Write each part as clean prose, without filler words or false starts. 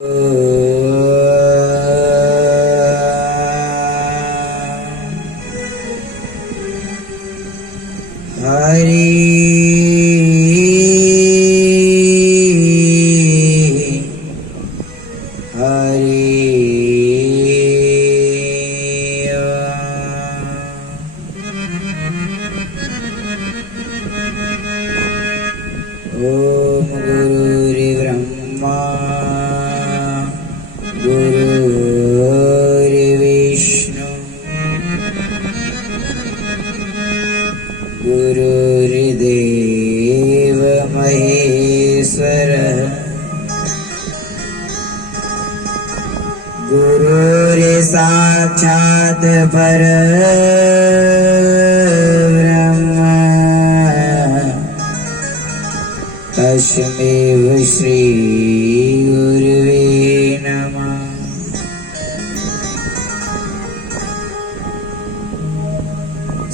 गुरुर्देव महेश्वरः गुरुर्साक्षात् परब्रह्म तस्मै श्री गुरुवे नमः।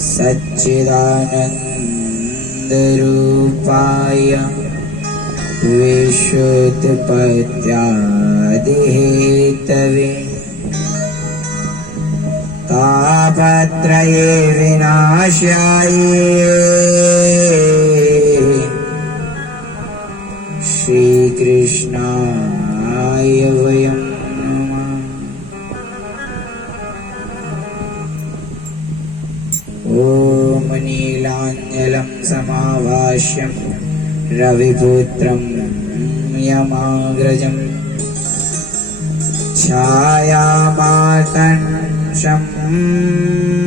सच्चिदानन्दरूपाय विश्वोत्पत्त्यादिहेतवे तापत्रये विनाशाय श्रीकृष्णाय वयं नमः। ॐ नीलाञ्जलं समाभाष्यं रविपुत्रं यमाग्रजं छायामातङ्गं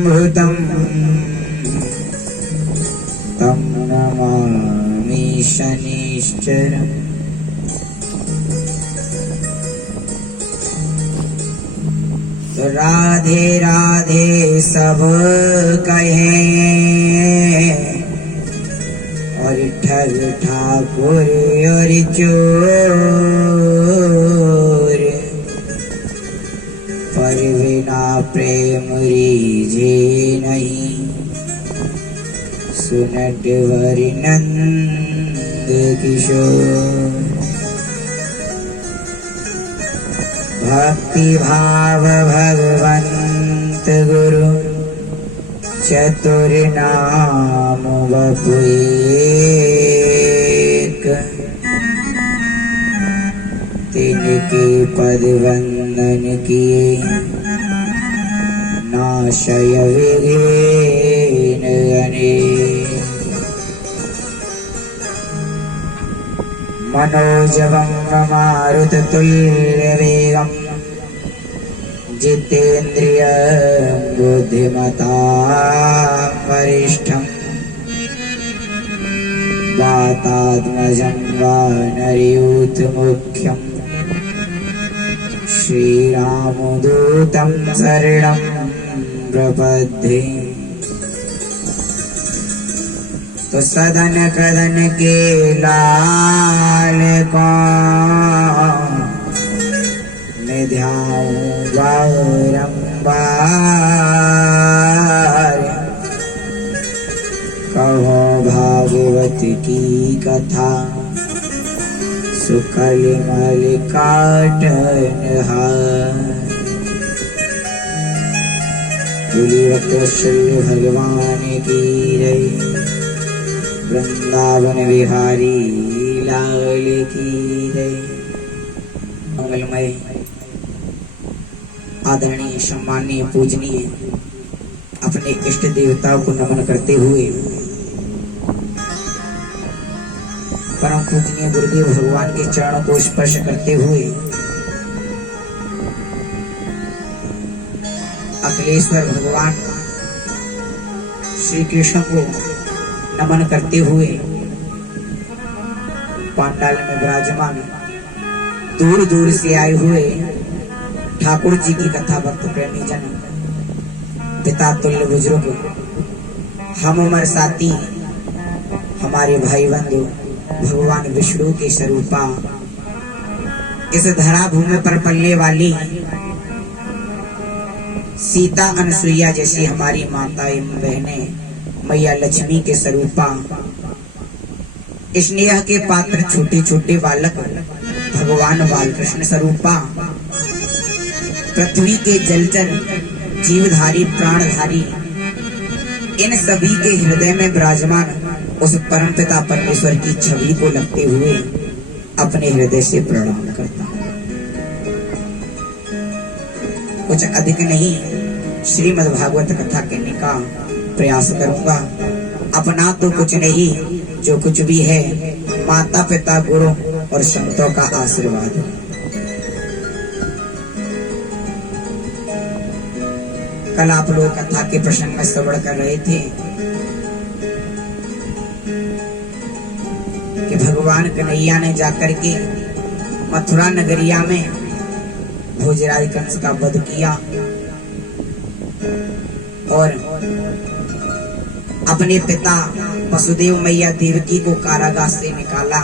भूतं तं नमामि शनिश्चरम्। तो राधे राधे सब कहे और ठग ठाकुर और चोर पर बिना प्रेम रीझे नहीं सुनट वरि नंद किशोर। भक्ति भाव भगवंत गुरु चतुर नाम बपु एक तिनके पद वंदन किए नाशय विघ्न अनेक। मनोजवं मारुततुल्यवेगं जितेन्द्रिय बुद्धिमतां वरिष्ठं वातात्मजं वानरयूथमुख्यं श्रीरामदूतं शरणं प्रपद्ये। तो सदन कदन के लाल को मैं ध्याऊं बारंबार कहो भागवत की कथा सुकल मल काटनहार। बोलिए वक्रतुंड भगवान की जय, वृंदावन विहारी लाल की जय। मंगलमय आदरणीय सम्मानीय पूजनीय अपने इष्ट देवताओं को नमन करते हुए परम पूजनीय गुरुदेव भगवान के चरणों को स्पर्श करते हुए अखिलेश्वर भगवान श्री कृष्ण को नमन करते हुए पांडाल में विराजमान दूर दूर से आए हुए ठाकुर जी की कथा भक्त प्रेमी जन पिता तुल्य बुजुर्ग हम उमर साथी हमारे भाई बंधु भगवान विष्णु के स्वरूपा इस धरा भूमि पर पलने वाली सीता अनसुईया जैसी हमारी माता एवं बहनें मैया लक्ष्मी के स्वरूपा स्नेह के पात्र छोटे छोटे बालक भगवान बालकृष्ण स्वरूपा पृथ्वी के जलचर जीवधारी प्राणधारी इन सभी के हृदय में विराजमान उस परम पिता परमेश्वर की छवि को लगते हुए अपने हृदय से प्रणाम करता हूं। कुछ अधिक नहीं, श्रीमद् भागवत कथा कहने का प्रयास करूंगा। अपना तो कुछ नहीं, जो कुछ भी है माता पिता गुरु और संतों का आशीर्वाद है। कल आप लोग कथा के प्रसंग में श्रवण कर रहे थे कि भगवान कन्हैया ने जाकर के मथुरा नगरिया में भोजराज कंस का वध किया और अपने पिता वसुदेव मैया देवकी को कारागार से निकाला।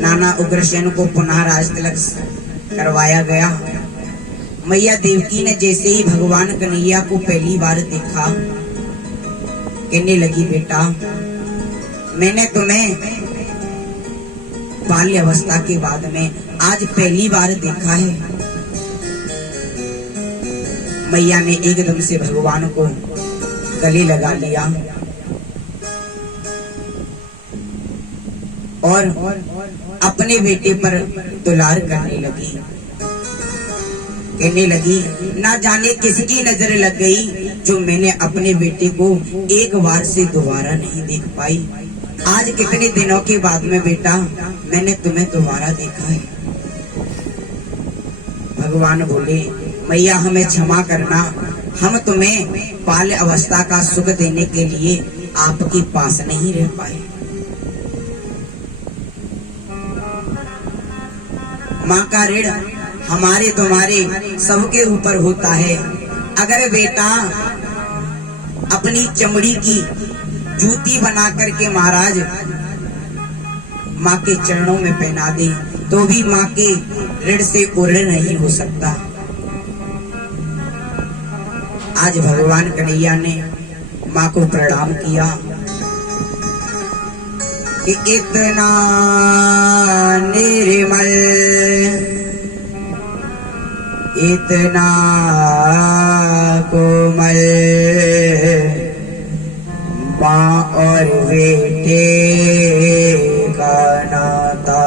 नाना उग्रसेन को पुनः राज तिलक करवाया गया। मैया देवकी ने जैसे ही भगवान कन्हैया को पहली बार देखा, कहने लगी, बेटा मैंने तुम्हें बाल्य अवस्था के बाद में आज पहली बार देखा है। मैया ने एकदम से भगवान को गले लगा लिया और अपने बेटे पर दुलार करने लगी। कहने लगी, ना जाने किसकी नजर लग गई जो मैंने अपने बेटे को एक बार से दोबारा नहीं देख पाई। आज कितने दिनों के बाद में बेटा मैंने तुम्हें दोबारा देखा है। भगवान बोले, मैया हमें क्षमा करना, हम तुम्हें बाल्य अवस्था का सुख देने के लिए आपके पास नहीं रह पाए। माँ का ऋण हमारे तुम्हारे सबके ऊपर होता है। अगर बेटा अपनी चमड़ी की जूती बना करके महाराज माँ के चरणों में पहना दे तो भी माँ के ऋण से ऋण नहीं हो सकता। आज भगवान कन्हैया ने माँ को प्रणाम किया कि इतना निर्मल, इतना कोमल माँ और बेटे का नाता,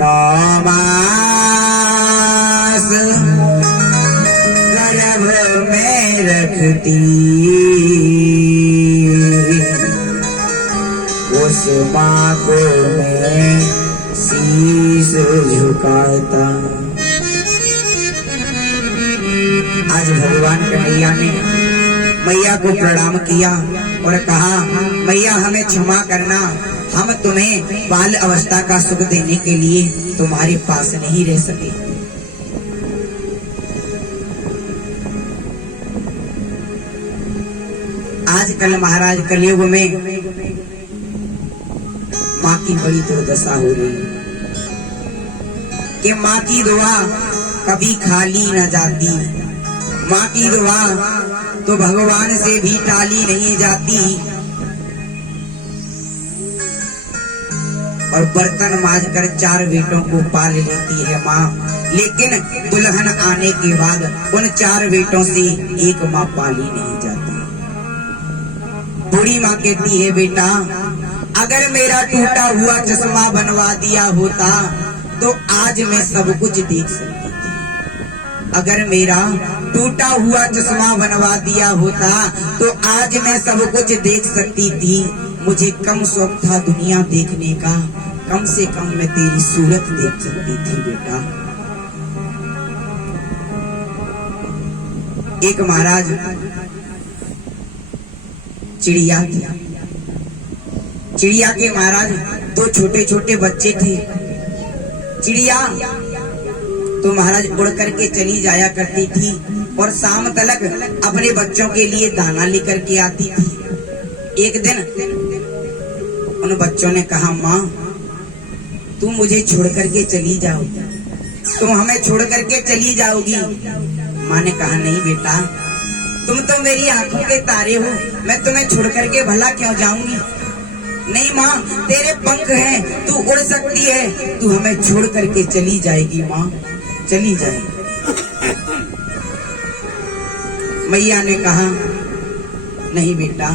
9 मास गर्भ में रखती उस माँ को मैं शीश झुकाता। आज भगवान कन्हैया ने मैया को प्रणाम किया और कहा, मैया हमें क्षमा करना, हम तुम्हें बाल अवस्था का सुख देने के लिए तुम्हारे पास नहीं रह सके। आजकल महाराज कलयुग में माँ की बड़ी दुर्दशा हो रही कि माँ की दुआ कभी खाली न जाती। माँ की दुआ तो भगवान से भी टाली नहीं जाती और बर्तन मांजकर 4 बेटों को पाल लेती है माँ, लेकिन दुल्हन आने के बाद उन 4 बेटों से एक माँ पाली नहीं जाती। बूढ़ी माँ कहती है, बेटा अगर मेरा टूटा हुआ चश्मा बनवा दिया होता तो आज मैं सब कुछ देख सकती थी। अगर मेरा टूटा हुआ चश्मा बनवा दिया होता तो आज मैं सब कुछ देख सकती थी। मुझे कम शौक था दुनिया देखने का, कम से कम मैं तेरी सूरत देख सकती थी बेटा। एक महाराज चिड़िया थी। चिड़िया के महाराज 2 छोटे छोटे बच्चे थे। चिड़िया तो महाराज उड़ करके चली जाया करती थी और शाम तक अपने बच्चों के लिए दाना लेकर के आती थी। एक दिन उन बच्चों ने कहा, माँ तू मुझे छोड़ करके चली जाओगी, तुम हमें छोड़ करके चली जाओगी। माँ ने कहा, नहीं बेटा तुम तो मेरी आंखों के तारे हो, मैं तुम्हें छोड़ करके भला क्यों जाऊंगी। नहीं माँ, तेरे पंख हैं, तू उड़ सकती है, तू हमें छोड़ करके चली जाएगी माँ, चली जाएगी। मैया ने कहा नहीं बेटा,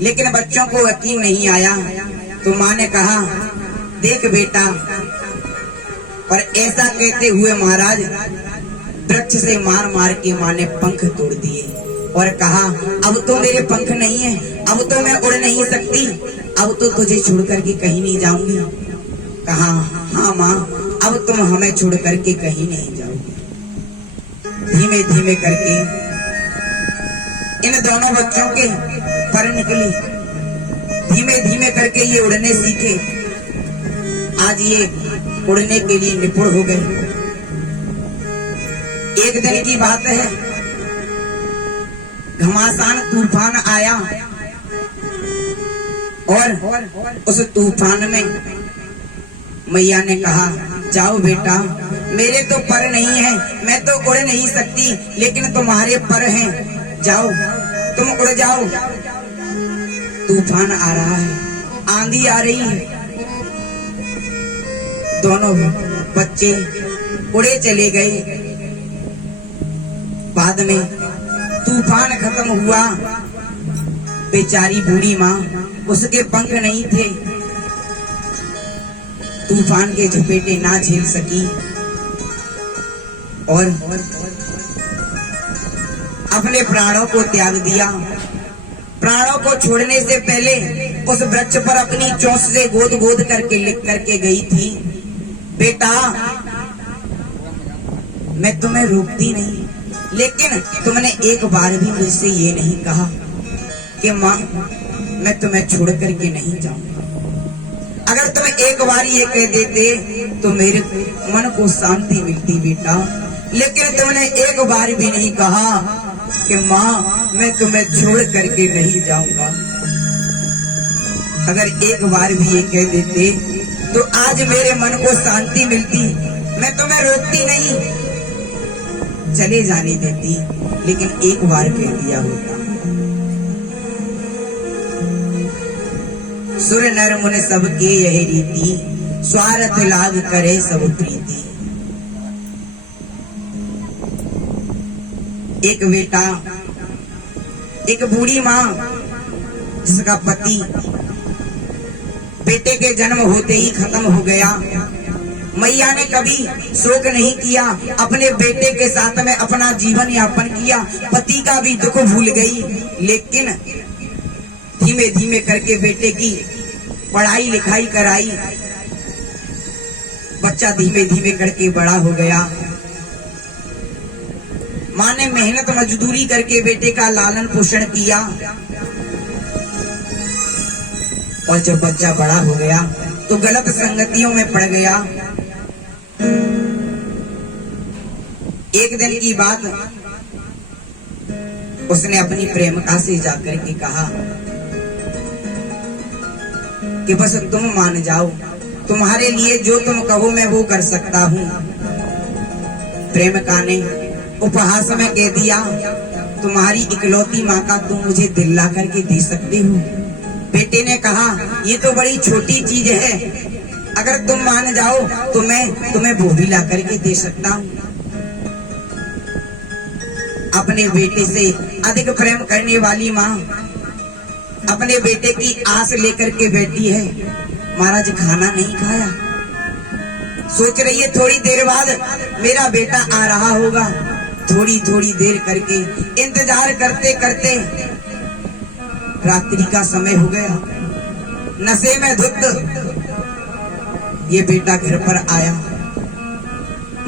लेकिन बच्चों को यकीन नहीं आया तो माँ ने कहा देख बेटा, और ऐसा कहते हुए महाराज वृक्ष से मार मार के माँ ने पंख तोड़ दिए और कहा अब तो मेरे पंख नहीं है, अब तो मैं उड़ नहीं सकती, अब तो तुझे छोड़ करके कहीं नहीं जाऊंगी। कहा हाँ माँ, अब तुम हमें छोड़ करके कहीं नहीं जाओगे। धीमे धीमे करके इन दोनों बच्चों के पर निकली, धीमे धीमे करके ये उड़ने सीखे। आज ये उड़ने के लिए निपुण हो गए। एक दिन की बात है, घमासान तूफान आया और उस तूफान में मैया ने कहा जाओ बेटा, मेरे तो पर नहीं है, मैं तो उड़ नहीं सकती, लेकिन तुम्हारे पर हैं, जाओ तुम उड़ जाओ। तूफान आ रहा है, आंधी आ रही है। दोनों बच्चे उड़े चले गए। बाद में तूफान खत्म हुआ, बेचारी बूढ़ी माँ, उसके पंख नहीं थे, तूफान के झपेटे ना झेल सकी और अपने प्राणों को त्याग दिया। प्राणों को छोड़ने से पहले उस वृक्ष पर अपनी चोंच से गोद गोद करके लिख करके गई थी, बेटा मैं तुम्हें रोकती नहीं, लेकिन तुमने एक बार भी मुझसे ये नहीं कहा कि माँ मैं तुम्हें छोड़ करके नहीं जाऊंगा। अगर तुम एक बार ये कह देते तो मेरे मन को शांति मिलती बेटा, लेकिन तुमने एक बार भी नहीं कहा कि माँ मैं तुम्हें छोड़ करके नहीं जाऊंगा। अगर एक बार भी ये कह देते तो आज मेरे मन को शांति मिलती, मैं तुम्हें रोकती नहीं, चले जाने देती, लेकिन एक बार कह दिया होता। सुर नर मुनि सबके यही रीति, स्वार्थ लाग करे सब प्रीति। एक बेटा, एक बूढ़ी माँ जिसका पति बेटे के जन्म होते ही खत्म हो गया, मैया ने कभी शोक नहीं किया, अपने बेटे के साथ में अपना जीवन यापन किया, पति का भी दुख भूल गई। लेकिन धीमे धीमे करके बेटे की पढ़ाई लिखाई कराई, बच्चा धीमे धीमे करके बड़ा हो गया। माँ ने मेहनत मजदूरी करके बेटे का लालन पोषण किया और जब बच्चा बड़ा हो गया तो गलत संगतियों में पड़ गया। एक दिन की बात, उसने अपनी प्रेमिका से जाकर के कहा कि बस तुम मान जाओ, तुम्हारे लिए जो तुम कहो मैं वो कर सकता हूँ। प्रेमिका ने उपहास में कह दिया तुम्हारी इकलौती माँ का तुम मुझे दिल ला करके दे सकते हो। बेटे ने कहा ये तो बड़ी छोटी चीज है, अगर तुम मान जाओ तो मैं तुम्हें वो भी ला करके दे सकता हूँ। अपने बेटे से अधिक प्रेम करने वाली माँ अपने बेटे की आस लेकर के बैठी है। महाराज खाना नहीं खाया, सोच रही है थोड़ी देर बाद मेरा बेटा आ रहा होगा। थोड़ी थोड़ी देर करके इंतजार करते करते रात्रि का समय हो गया। नशे में धुत ये बेटा घर पर आया,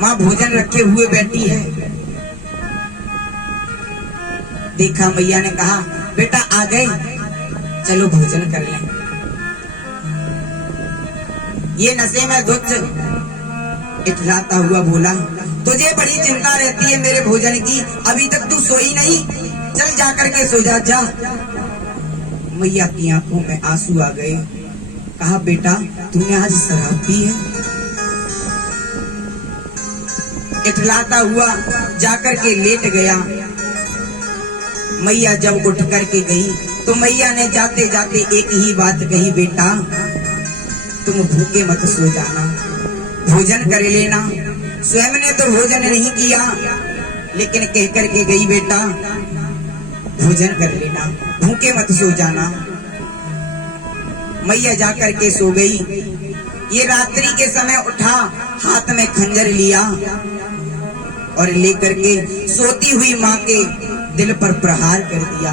माँ भोजन रखे हुए बैठी है। देखा, मैया ने कहा बेटा आ गए, चलो भोजन कर लें। ये नशे में धुत इटलाता हुआ बोला तुझे बड़ी चिंता रहती है मेरे भोजन की, अभी तक तू सोई नहीं, चल जाकर के सो जा जा। मैया की आंखों में आंसू आ गए। कहा बेटा तूने आज शराब पी है? इठलाता हुआ जाकर के लेट गया। मैया जब उठ करके गई तो मैया ने जाते जाते एक ही बात कही, बेटा तुम भूखे मत सो जाना, भोजन कर लेना। स्वयं ने तो भोजन नहीं किया, लेकिन कह करके गई, बेटा भोजन कर लेना, भूखे मत सो जाना। मैया जाकर के सो गई। ये रात्रि के समय उठा, हाथ में खंजर लिया और लेकर के सोती हुई माँ के दिल पर प्रहार कर दिया।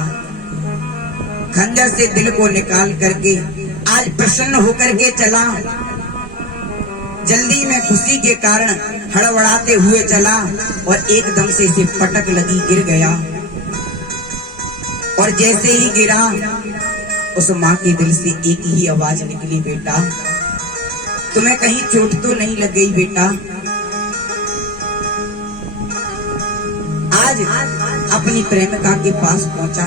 खंजर से दिल को निकाल करके आज प्रसन्न होकर के चला। जल्दी में खुशी के कारण हड़बड़ाते हुए चला और एकदम से इसे पटक लगी, गिर गया। और जैसे ही गिरा उस माँ के दिल से एक ही आवाज निकली, बेटा तुम्हें कहीं चोट तो नहीं लग गई बेटा? आज अपनी प्रेमिका के पास पहुंचा,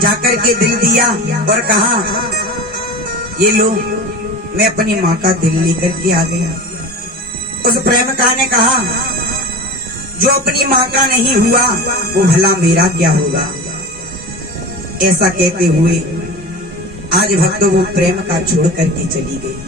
जाकर के दिल दिया और कहा, ये लो मैं अपनी माँ का दिल लेकर के आ गया। उस प्रेमिका ने कहा, जो अपनी माँ का नहीं हुआ वो भला मेरा क्या होगा। ऐसा कहते हुए आज भक्तों वो प्रेम का छोड़ करके चली गई।